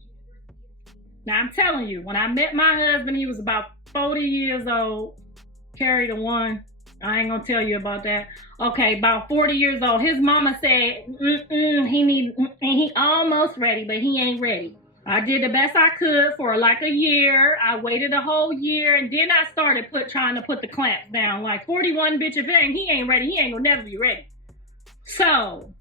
Now I'm telling you, when I met my husband, he was about 40 years old. Carried a one. I ain't gonna tell you about that. Okay, about 40 years old. His mama said, he almost ready, but he ain't ready. I did the best I could for like a year. I waited a whole year, and then I started trying to put the clamps down. Like 41, bitch, if he ain't ready, he ain't gonna never be ready. So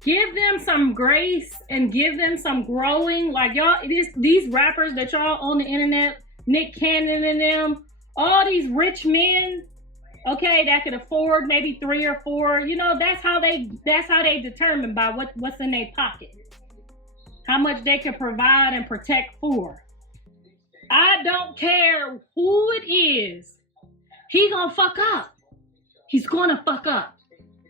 give them some grace and give them some growing. Like y'all, these rappers that y'all on the internet, Nick Cannon and them, all these rich men, okay, that could afford maybe 3 or 4. You know, that's how they determine by what's in their pocket. How much they can provide and protect for. I don't care who it is. He gonna fuck up. He's gonna fuck up.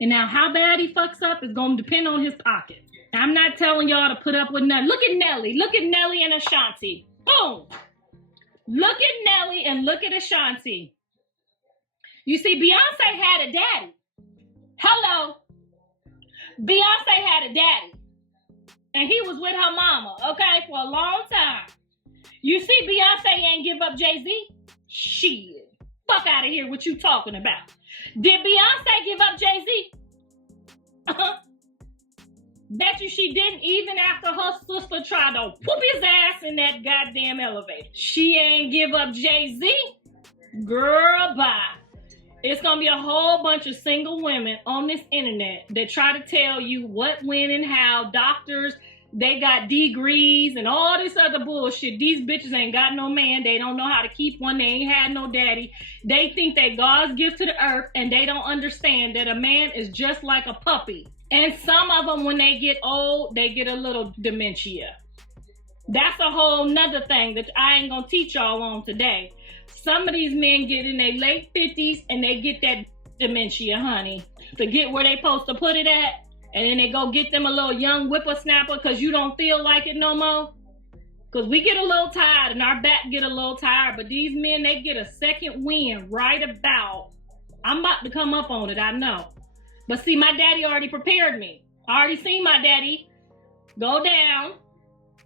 And now how bad he fucks up is gonna depend on his pocket. I'm not telling y'all to put up with nothing. Look at Nelly. Look at Nelly and Ashanti. Boom. Look at Nelly and look at Ashanti. You see, Beyonce had a daddy. Hello. Beyonce had a daddy. And he was with her mama, okay, for a long time. You see, Beyonce ain't give up Jay-Z? Shit. Fuck out of here, what you talking about? Did Beyonce give up Jay-Z? Bet you she didn't, even after her sister tried to whoop his ass in that goddamn elevator. She ain't give up Jay-Z? Girl, bye. It's gonna be a whole bunch of single women on this internet that try to tell you what, when, and how. Doctors, they got degrees and all this other bullshit. These bitches ain't got no man. They don't know how to keep one. They ain't had no daddy. They think they God's gift to the earth, and they don't understand that a man is just like a puppy. And some of them, when they get old, they get a little dementia. That's a whole nother thing that I ain't gonna teach y'all on today. Some of these men get in their late 50s and they get that dementia, honey. Forget where they supposed to put it at. And then they go get them a little young whippersnapper because you don't feel like it no more. Because we get a little tired and our back get a little tired. But these men, they get a second wind right about. I'm about to come up on it, I know. But see, my daddy already prepared me. I already seen my daddy go down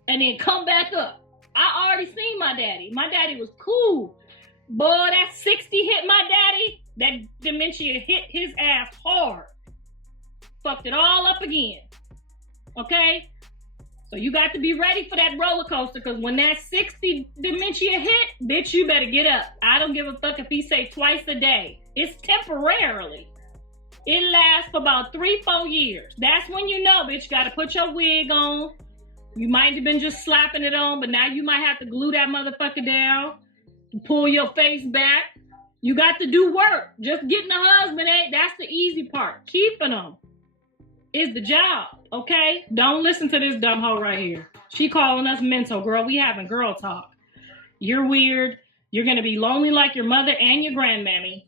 and then come back up. I already seen my daddy. My daddy was cool. Boy, that 60 hit my daddy. That dementia hit his ass hard. Fucked it all up again. Okay? So you got to be ready for that roller coaster, because when that 60 dementia hit, bitch, you better get up. I don't give a fuck if he say twice a day. It's temporarily. It lasts for about 3-4 years. That's when you know, bitch, you got to put your wig on. You might have been just slapping it on, but now you might have to glue that motherfucker down. Pull your face back. You got to do work. Just getting a husband that's the easy part. Keeping them is the job, okay? Don't listen to this dumb hoe right here. She calling us mental, girl. We having girl talk. You're weird. You're gonna be lonely like your mother and your grandmammy,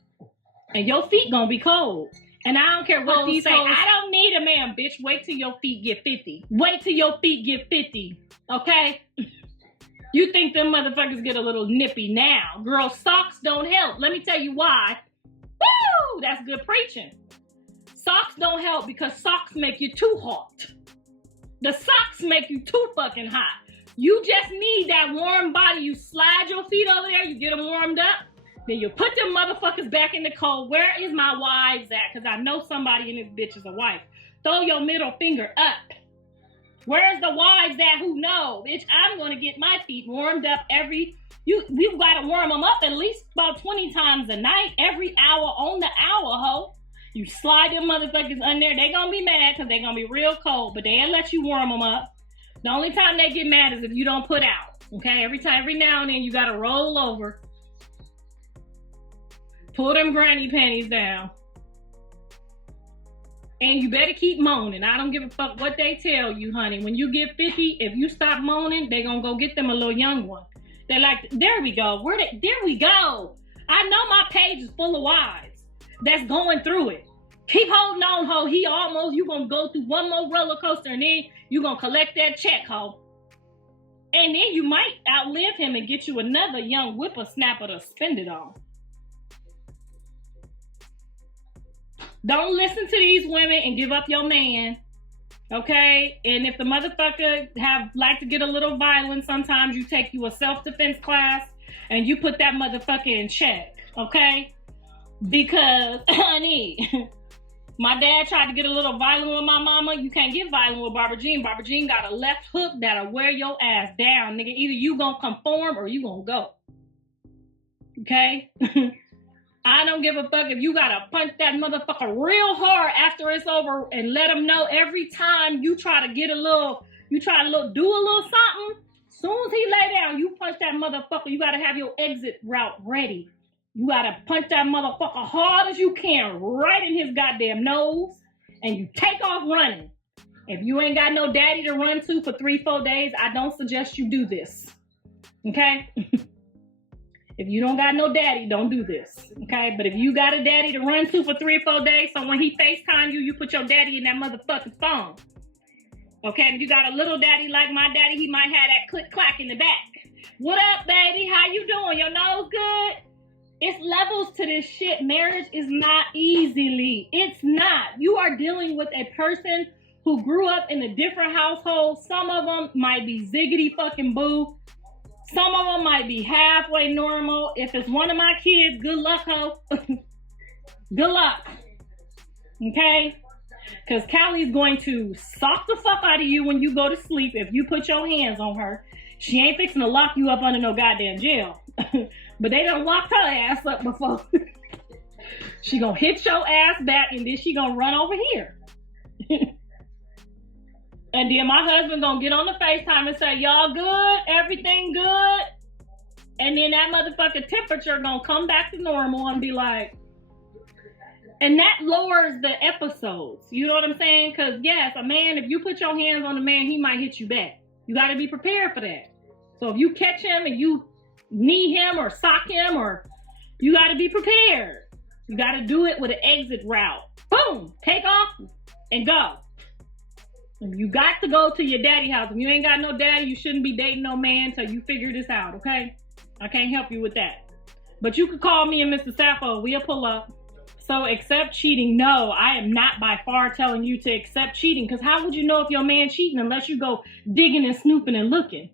and your feet gonna be cold. And I don't care what these say. I don't need a man, bitch. Wait till your feet get 50. Wait till your feet get 50, okay? You think them motherfuckers get a little nippy now. Girl, socks don't help. Let me tell you why. Woo! That's good preaching. Socks don't help because socks make you too hot. The socks make you too fucking hot. You just need that warm body. You slide your feet over there, you get them warmed up, then you put them motherfuckers back in the cold. Where is my wives at? Because I know somebody in this bitch is a wife. Throw your middle finger up. Where's the wives at who know? Bitch, I'm going to get my feet warmed up we've got to warm them up at least about 20 times a night, every hour on the hour, ho. You slide them motherfuckers under there. They going to be mad because they going to be real cold, but they'll let you warm them up. The only time they get mad is if you don't put out, okay? Every now and then you got to roll over. Pull them granny panties down. And you better keep moaning. I don't give a fuck what they tell you, honey. When you get 50, if you stop moaning, they gonna go get them a little young one. They're like, there we go. There we go. I know my page is full of wives that's going through it. Keep holding on, ho. You gonna go through one more roller coaster and then you gonna collect that check, ho. And then you might outlive him and get you another young whippersnapper to spend it on. Don't listen to these women and give up your man, okay? And if the motherfucker like to get a little violent, sometimes you take you a self-defense class and you put that motherfucker in check, okay? Because, honey, my dad tried to get a little violent with my mama. You can't get violent with Barbara Jean. Barbara Jean got a left hook that'll wear your ass down, nigga. Either you gonna conform or you gonna go, okay? I don't give a fuck if you gotta punch that motherfucker real hard after it's over and let him know every time you try to do a little something. Soon as he lay down, you punch that motherfucker. You gotta have your exit route ready. You gotta punch that motherfucker hard as you can, right in his goddamn nose, and you take off running. If you ain't got no daddy to run to for 3-4 days, I don't suggest you do this, okay? If you don't got no daddy, don't do this, okay? But if you got a daddy to run to for 3 or 4 days, so when he FaceTime you, you put your daddy in that motherfucking phone, okay? And if you got a little daddy like my daddy, he might have that click-clack in the back. What up, baby? How you doing? Your nose good? It's levels to this shit. Marriage is not easily. It's not. You are dealing with a person who grew up in a different household. Some of them might be ziggity fucking boo. Some of them might be halfway normal. If it's one of my kids, good luck, ho. Good luck. Okay? Because Callie's going to sock the fuck out of you when you go to sleep if you put your hands on her. She ain't fixing to lock you up under no goddamn jail. But they done locked her ass up before. She gonna hit your ass back and then she gonna run over here. And then my husband gonna get on the FaceTime and say, y'all good? Everything good? And then that motherfucking temperature gonna come back to normal and be like, and that lowers the episodes. You know what I'm saying? Because yes, a man, if you put your hands on a man, he might hit you back. You gotta be prepared for that. So if you catch him and you knee him or sock him, or you gotta be prepared. You gotta do it with an exit route. Boom, take off and go. You got to go to your daddy house. If you ain't got no daddy, you shouldn't be dating no man till you figure this out, okay? I can't help you with that. But you could call me and Mr. Sappho. We'll pull up. So accept cheating. No, I am not by far telling you to accept cheating, because how would you know if your man cheating unless you go digging and snooping and looking?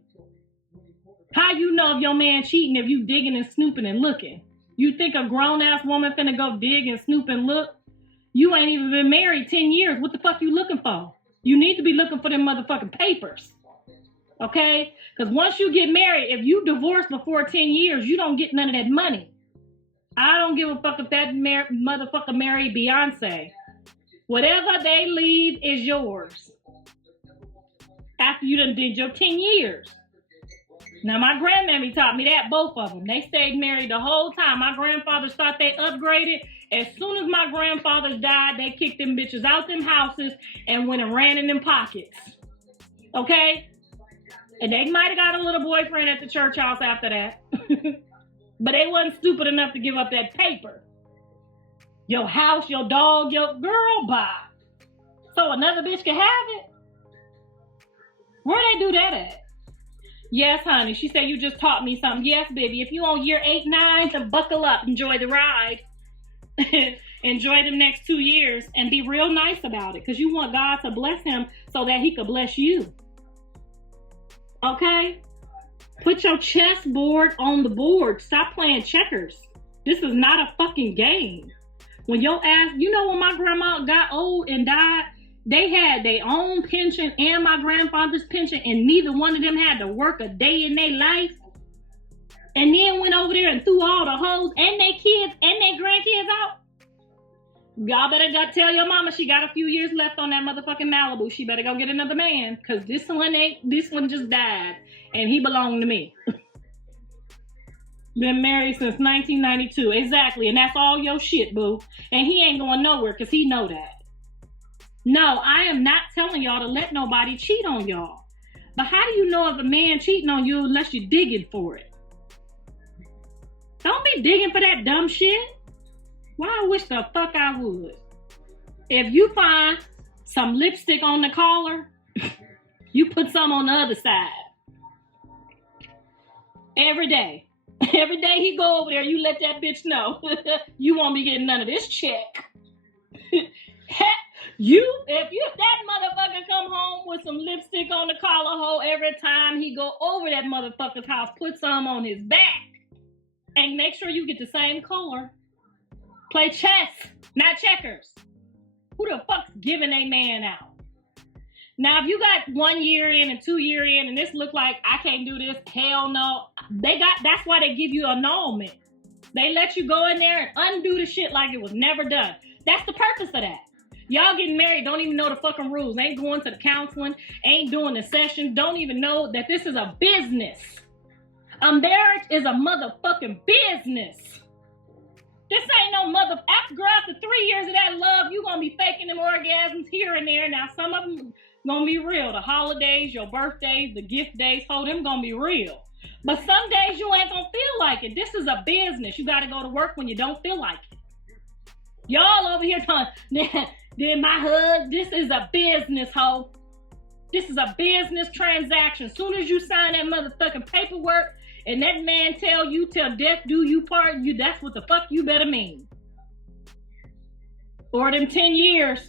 How you know if your man cheating if you digging and snooping and looking? You think a grown-ass woman finna go dig and snoop and look? You ain't even been married 10 years. What the fuck you looking for? You need to be looking for them motherfucking papers. Okay? Because once you get married, if you divorce before 10 years, you don't get none of that money. I don't give a fuck if that motherfucker married Beyonce. Whatever they leave is yours. After you done did your 10 years. Now, my grandmammy taught me that, both of them. They stayed married the whole time. My grandfathers thought they upgraded. As soon as my grandfathers died, they kicked them bitches out them houses and went and ran in them pockets. Okay? And they might have got a little boyfriend at the church house after that. But they wasn't stupid enough to give up that paper. Your house, your dog, your girl, bye. So another bitch can have it? Where they do that at? Yes, honey. She said you just taught me something. Yes, baby. If you on year 8, 9, then buckle up. Enjoy the ride. Enjoy the next 2 years and be real nice about it, because you want God to bless him so that he could bless you. Okay? Put your chessboard on the board. Stop playing checkers. This is not a fucking game. When your ass, you know, when my grandma got old and died, they had their own pension and my grandfather's pension, and neither one of them had to work a day in their life. And then went over there and threw all the hoes and their kids and their grandkids out. Y'all better go tell your mama she got a few years left on that motherfucking Malibu. She better go get another man, because this one just died and he belonged to me. Been married since 1992. Exactly. And that's all your shit, boo. And he ain't going nowhere because he know that. No, I am not telling y'all to let nobody cheat on y'all. But how do you know if a man cheating on you unless you're digging for it? Don't be digging for that dumb shit. Why I wish the fuck I would. If you find some lipstick on the collar, you put some on the other side. Every day. Every day he go over there, you let that bitch know. You won't be getting none of this check. If that motherfucker come home with some lipstick on the collar hole every time he go over that motherfucker's house, put some on his back. And make sure you get the same color. Play chess, not checkers. Who the fuck's giving a man out? Now, if you got 1 year in and 2 year in and this look like I can't do this, hell no. That's why they give you annulment. They let you go in there and undo the shit like it was never done. That's the purpose of that. Y'all getting married, don't even know the fucking rules. Ain't going to the counseling, ain't doing the sessions, don't even know that this is a business. A marriage is a motherfucking business. This ain't no after 3 years of that love, you gonna be faking them orgasms here and there. Now, some of them gonna be real. The holidays, your birthdays, the gift days, them gonna be real. But some days you ain't gonna feel like it. This is a business. You gotta go to work when you don't feel like it. Y'all over here talking, then my husband, this is a business, ho. This is a business transaction. Soon as you sign that motherfucking paperwork and that man tell you till death do you part, that's what the fuck you better mean. Or them 10 years.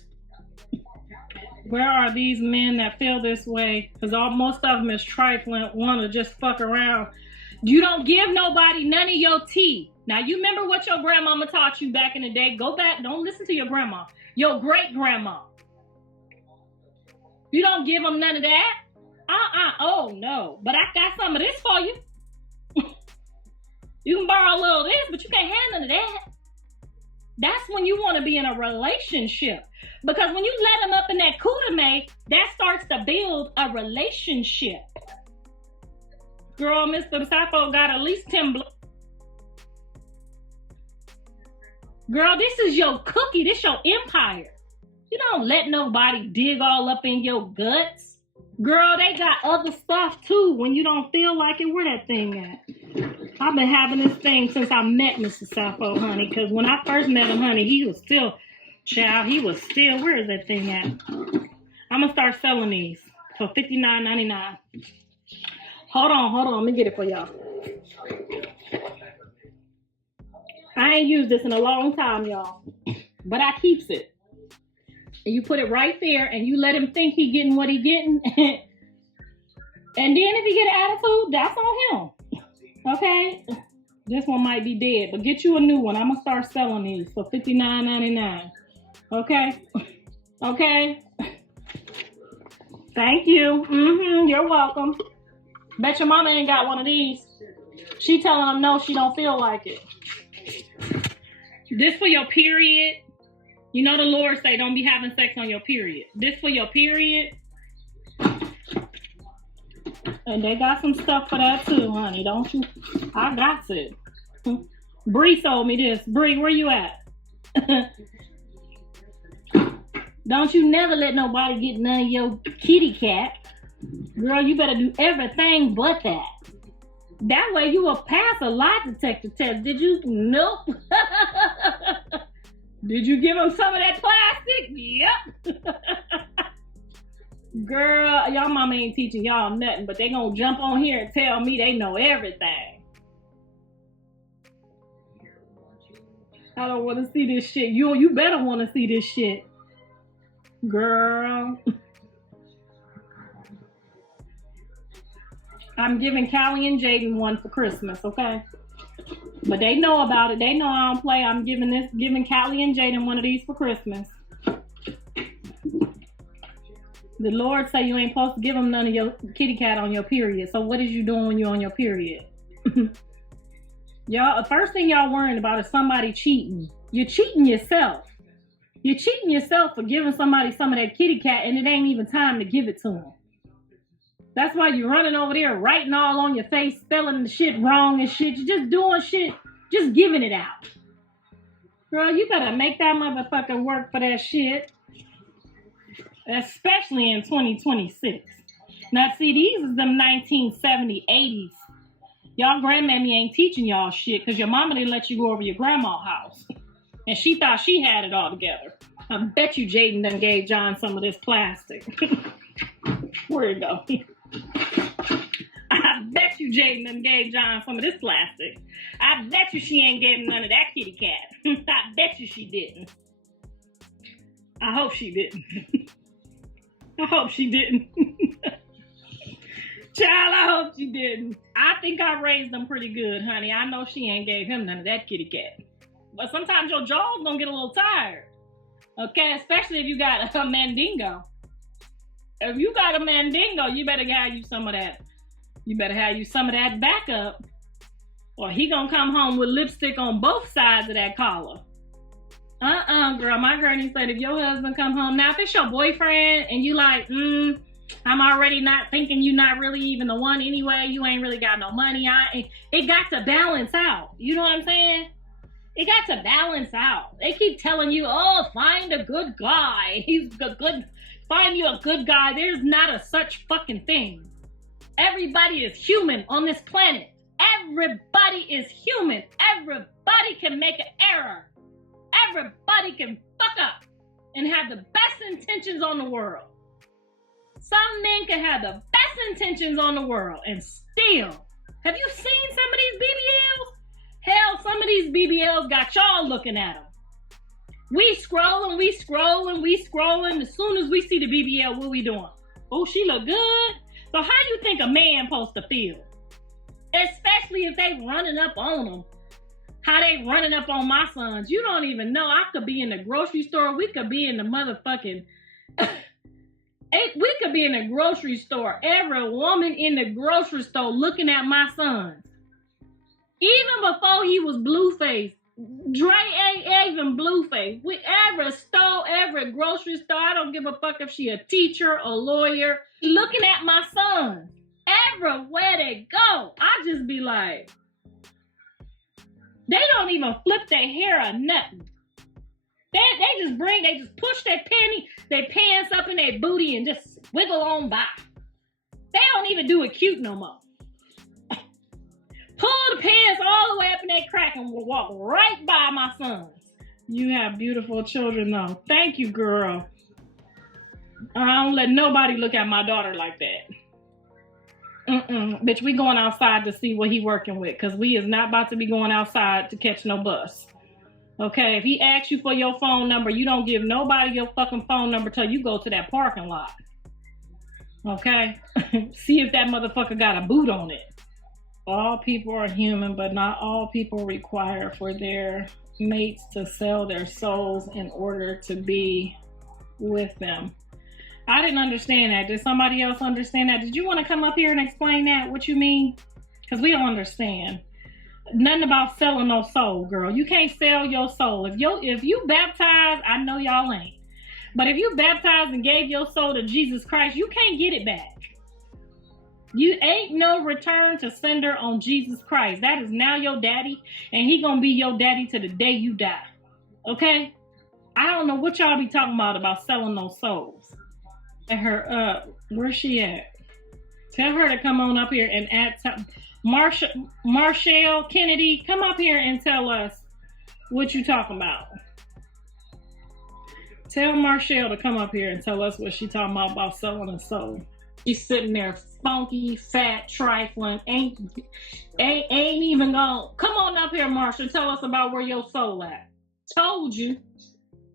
Where are these men that feel this way? Because most of them is trifling, want to just fuck around. You don't give nobody none of your tea. Now, you remember what your grandmama taught you back in the day? Go back. Don't listen to your grandma. Your great-grandma. You don't give them none of that? Oh, no. But I got some of this for you. You can borrow a little of this, but you can't have none of that. That's when you want to be in a relationship. Because when you let them up in that Kudame, that starts to build a relationship. Girl, Mr. Sappho got at least 10 Girl, this is your cookie. This your empire. You don't let nobody dig all up in your guts. Girl, they got other stuff too when you don't feel like it. Where that thing at? I've been having this thing since I met Mr. Sappho, honey. Because when I first met him, honey, he was still, child, where is that thing at? I'm going to start selling these for $59.99. Hold on. Let me get it for y'all. I ain't used this in a long time, y'all. But I keeps it. And you put it right there and you let him think he getting what he getting. And then if he get an attitude, that's on him. Okay? This one might be dead, but get you a new one. I'm going to start selling these for $59.99. Okay? Okay? Thank you. You're welcome. Bet your mama ain't got one of these. She telling them no, she don't feel like it. This for your period. You know the Lord say don't be having sex on your period. This for your period. And they got some stuff for that too, honey. Don't you? I got it. Bree sold me this. Bree, where you at? Don't you never let nobody get none of your kitty cat. Girl, you better do everything but that. That way you will pass a lie detector test. Did you? Nope. Did you give them some of that plastic? Yep. Girl, y'all mama ain't teaching y'all nothing, but they gonna jump on here and tell me they know everything. I don't want to see this shit. You better want to see this shit. Girl. I'm giving Callie and Jaden one for Christmas, okay? But they know about it. They know I don't play. I'm giving Callie and Jaden one of these for Christmas. The Lord say you ain't supposed to give them none of your kitty cat on your period. So what is you doing when you're on your period? Y'all, the first thing y'all worrying about is somebody cheating. You're cheating yourself. You're cheating yourself for giving somebody some of that kitty cat and it ain't even time to give it to them. That's why you're running over there writing all on your face, spelling the shit wrong and shit. You're just doing shit, just giving it out. Girl, you better make that motherfucker work for that shit. Especially in 2026. Now, see, these is them 1970s, 80s. Y'all grandmammy ain't teaching y'all shit because your mama didn't let you go over your grandma's house. And she thought she had it all together. I bet you Jaden done gave John some of this plastic. Where'd it go? I bet you Jaden done gave John some of this plastic. I bet you she ain't gave him none of that kitty cat. I bet you she didn't. I hope she didn't. I hope she didn't. Child, I hope she didn't. I think I raised them pretty good, honey. I know she ain't gave him none of that kitty cat. But sometimes your jaw's gonna get a little tired. Okay, especially if you got a mandingo. If you got a mandingo, you better have you some of that. You better have you some of that backup. Or he gonna come home with lipstick on both sides of that collar. Girl, my granny said if your husband come home, now if it's your boyfriend and you like, I'm already not thinking you're not really even the one anyway, you ain't really got no money, it got to balance out. You know what I'm saying? It got to balance out. They keep telling you, oh, find a good guy. Find you a good guy. There's not a such fucking thing. Everybody is human on this planet. Everybody is human. Everybody can make an error. Everybody can fuck up and have the best intentions on the world. Some men can have the best intentions on the world and still Have you seen some of these BBLs? Hell, some of these BBLs got y'all looking at them. We scrolling. As soon as we see the BBL, what we doing? Oh, she look good. So how you think a man supposed to feel? Especially if they running up on them. How they running up on my sons. You don't even know. I could be in the grocery store. We could be in the motherfucking... we could be in the grocery store. Every woman in the grocery store looking at my sons. Even before he was Blueface. Dre ain't even Blueface. We every store, every grocery store, I don't give a fuck if she a teacher, a lawyer, looking at my sons. Everywhere they go. I just be like, they don't even flip their hair or nothing. They just push their pants up in their booty and just wiggle on by. They don't even do it cute no more. Pull the pants all the way up in their crack and will walk right by my sons. You have beautiful children though. Thank you, girl. I don't let nobody look at my daughter like that. Bitch, we going outside to see what he working with, because we is not about to be going outside to catch no bus. Okay, if he asks you for your phone number, you don't give nobody your fucking phone number till you go to that parking lot. Okay? See if that motherfucker got a boot on it. All people are human, but not all people require for their mates to sell their souls in order to be with them. I didn't understand that. Did somebody else understand that? Did you want to come up here and explain that? What you mean? Because we don't understand. Nothing about selling no soul, girl. You can't sell your soul. If you baptized, I know y'all ain't. But if you baptized and gave your soul to Jesus Christ, you can't get it back. You ain't no return to sender on Jesus Christ. That is now your daddy, and he gonna be your daddy to the day you die. Okay? I don't know what y'all be talking about selling those souls. Let her up. Where's she at? Tell her to come on up here and add Marshall Kennedy, come up here and tell us what you talking about. Tell Marshall to come up here and tell us what she talking about selling a soul. She's sitting there funky, fat, trifling, ain't even gonna come on up here, Marshall. Tell us about where your soul at. Told you.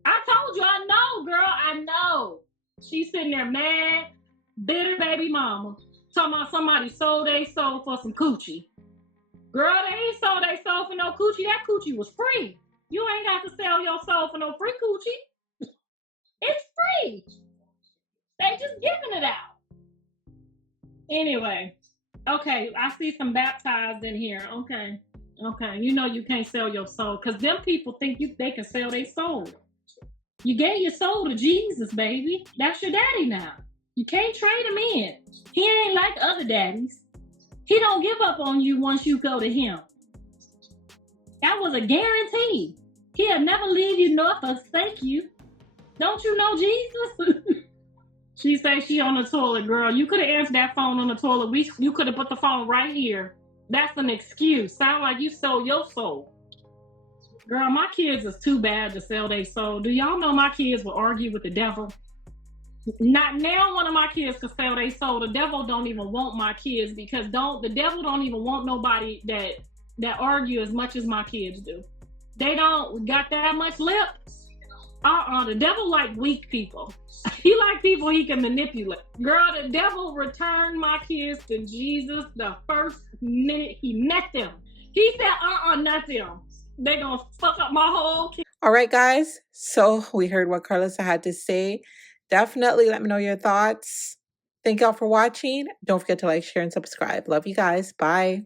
I told you. I know, girl. I know. She's sitting there mad, bitter baby mama, talking about somebody sold their soul for some coochie. Girl, they ain't sold their soul for no coochie. That coochie was free. You ain't got to sell your soul for no free coochie. It's free. They just giving it out. Anyway, okay, I see some baptized in here. Okay, you know you can't sell your soul because them people think they can sell their soul. You gave your soul to Jesus, baby. That's your daddy now. You can't trade him in. He ain't like other daddies. He don't give up on you once you go to him. That was a guarantee. He'll never leave you nor forsake you. Don't you know Jesus? She said she on the toilet, girl. You could have answered that phone on the toilet. You could have put the phone right here. That's an excuse. Sound like you sold your soul. Girl, my kids is too bad to sell their soul. Do y'all know my kids will argue with the devil? Not now one of my kids could sell their soul. The devil don't even want my kids because the devil don't even want nobody that argue as much as my kids do. They don't got that much lip. The devil like weak people. He like people he can manipulate. Girl, the devil returned my kids to Jesus the first minute he met them. He said, not them. They gonna fuck up my whole kid. All right, guys. So we heard what KARLISSA had to say. Definitely let me know your thoughts. Thank y'all for watching. Don't forget to like, share, and subscribe. Love you guys. Bye.